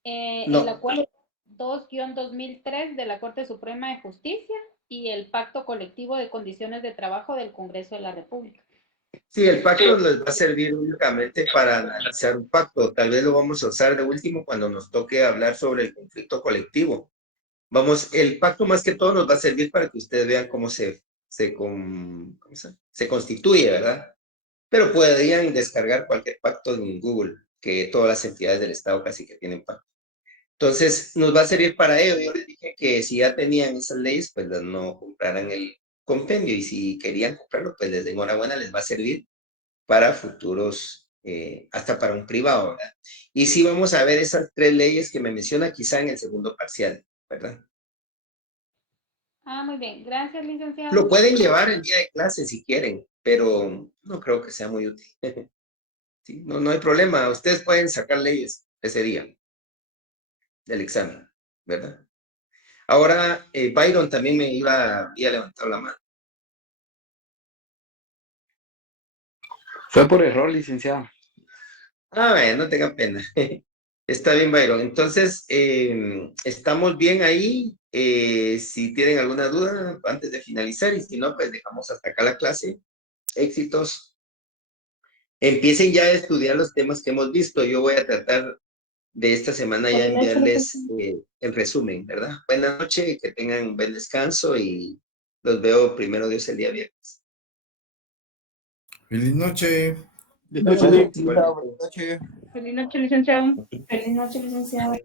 el No. acuerdo 2-2003 de la Corte Suprema de Justicia y el Pacto Colectivo de Condiciones de Trabajo del Congreso de la República. Sí, el pacto les va a servir únicamente para analizar un pacto. Tal vez lo vamos a usar de último cuando nos toque hablar sobre el conflicto colectivo. Vamos, el pacto más que todo nos va a servir para que ustedes vean cómo se constituye, ¿verdad? Pero podrían descargar cualquier pacto en Google, que todas las entidades del Estado casi que tienen pacto. Entonces, nos va a servir para ello. Yo les dije que si ya tenían esas leyes, pues no compraran el compendio, y si querían comprarlo, pues les de enhorabuena, les va a servir para futuros hasta para un privado, ¿verdad? Y sí vamos a ver esas 3 leyes que me menciona quizá en el segundo parcial, ¿verdad? Ah, muy bien. Gracias, Lo licenciado. pueden llevar el día de clase si quieren, pero no creo que sea muy útil. Sí, no hay problema. Ustedes pueden sacar leyes ese día del examen, ¿verdad? Ahora, Byron también me había levantado la mano. Fue por error, licenciado. Ah, bueno, no tengan pena. Está bien, Byron. Entonces, estamos bien ahí. Si tienen alguna duda antes de finalizar, y si no, pues dejamos hasta acá la clase. Éxitos. Empiecen ya a estudiar los temas que hemos visto. Yo voy a tratar de esta semana ya enviarles el resumen, ¿verdad? Buenas noches, que tengan buen descanso y los veo primero Dios el día viernes. Feliz noche. Buenas noches, Igualmente. buenas noches. Feliz noche, licenciado. Feliz noche, licenciado.